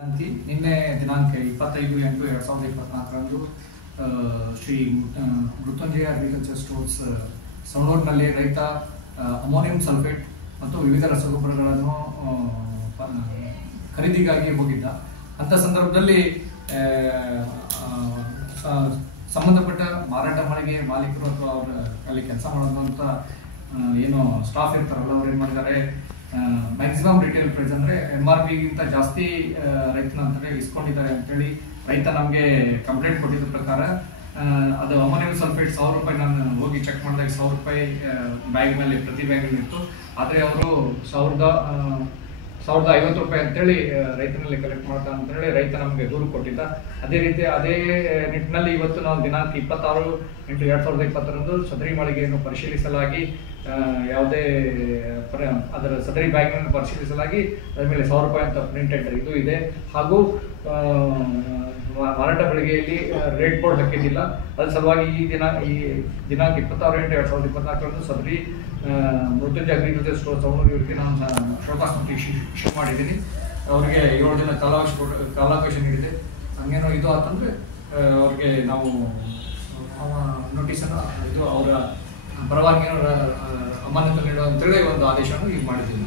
ನಿನ್ನೆ ದಿನಾಂಕ 25/8/2024ರಂದು Shri Mrityunjaya agriculture stores ಸವಣೂರಿನಲ್ಲಿ ರೈತ ಅಮೋನಿಯಂ ಸಲ್ಫೇಟ್ ಮತ್ತು ವಿವಿಧ ರಸಗೊಬ್ಬರಗಳನ್ನು ಖರೀದಿಗಾಗಿ ಹೋಗಿದ್ದ. ಅಂಥ ಸಂದರ್ಭದಲ್ಲಿ ಸಂಬಂಧಪಟ್ಟ ಮಾರಾಟ ಮಳಿಗೆ ಮಾಲೀಕರು ಅಥವಾ ಅವರ ಅಲ್ಲಿ ಕೆಲಸ ಮಾಡುವಂಥ ಏನು ಸ್ಟಾಫ್ ಇರ್ತಾರಲ್ಲ, ಅವ್ರು ಏನು ಮಾಡಿದ್ದಾರೆ, ಮ್ಯಾಕ್ಸಿಮಮ್ ರಿಟೇಲ್ ಪ್ರೈಸ್ ಅಂದರೆ MRPಗಿಂತ ಜಾಸ್ತಿ ರೈತನ ಅಂತಾರೆ ಇಸ್ಕೊಂಡಿದ್ದಾರೆ ಅಂತೇಳಿ ರೈತ ನಮಗೆ ಕಂಪ್ಲೇಂಟ್ ಕೊಟ್ಟಿದ್ದ ಪ್ರಕಾರ ಅದು ಅಮೋನಿಯಂ ಸಲ್ಫೇಟ್ 1000 ರೂಪಾಯಿ ನಾನು ಹೋಗಿ ಚೆಕ್ ಮಾಡಿದಾಗ 1000 ರೂಪಾಯಿ ಬ್ಯಾಗ್ ಮೇಲೆ ಪ್ರತಿ ಬ್ಯಾಗಲ್ಲಿ ಇತ್ತು. ಆದರೆ ಅವರು 1050 ರೂಪಾಯಿ ಅಂತೇಳಿ ರೈತನಲ್ಲಿ ಕಲೆಕ್ಟ್ ಮಾಡ್ತಾ ಅಂತೇಳಿ ರೈತ ನಮಗೆ ದೂರು ಕೊಟ್ಟಿದ್ದ. ಅದೇ ನಿಟ್ಟಿನಲ್ಲಿ ಇವತ್ತು ನಾವು ದಿನಾಂಕ 26/8/2020ರಂದು ಸದರಿ ಮಳಿಗೆಯನ್ನು ಪರಿಶೀಲಿಸಲಾಗಿ ಯಾವುದೇ ಅದರ ಸದರಿ ಬ್ಯಾಗ್ನನ್ನು ಪರಿಶೀಲಿಸಲಾಗಿ ಅದರ ಮೇಲೆ 1000 ರೂಪಾಯಿ ಅಂತ ಪ್ರಿಂಟೆಡ್ ಇದು ಇದೆ. ಹಾಗೂ ಮಾರಾಟ ಮಳಿಗೆಯಲ್ಲಿ ರೇಟ್ ಬೋರ್ಡ್ ಹಾಕಿದ್ದಿಲ್ಲ. ಅದ್ರ ಸಲುವಾಗಿ ಈ ದಿನಾಂಕ 26/8/2024ರಂದು ಸದರಿ ಮೃತ್ಯುಂಜಯ ಅಗ್ರಿಕಲ್ಚರ್ ಸ್ಟೋರ್ ಸವಣೂರು ಇವರಿಗೆ ನಾನು ಶೋಕಾಸ್ ನೋಟಿಸ್ ಇಶ್ಯೂ ಮಾಡಿದ್ದೀನಿ. ಅವರಿಗೆ 7 ದಿನ ಕಾಲಾವಕಾಶ ನೀಡಿದೆ. ಹಂಗೇನೋ ಇದು ಆತಂದರೆ ಅವ್ರಿಗೆ ನಾವು ನೋಟಿಸನ್ನು ಇದು ಅವರ ಪರವಾಗಿ ಅಮಾನತು ನೀಡುವ ಅಂತೇಳಿ ಒಂದು ಆದೇಶವನ್ನು ಈಗ ಮಾಡಿದ್ದೀವಿ.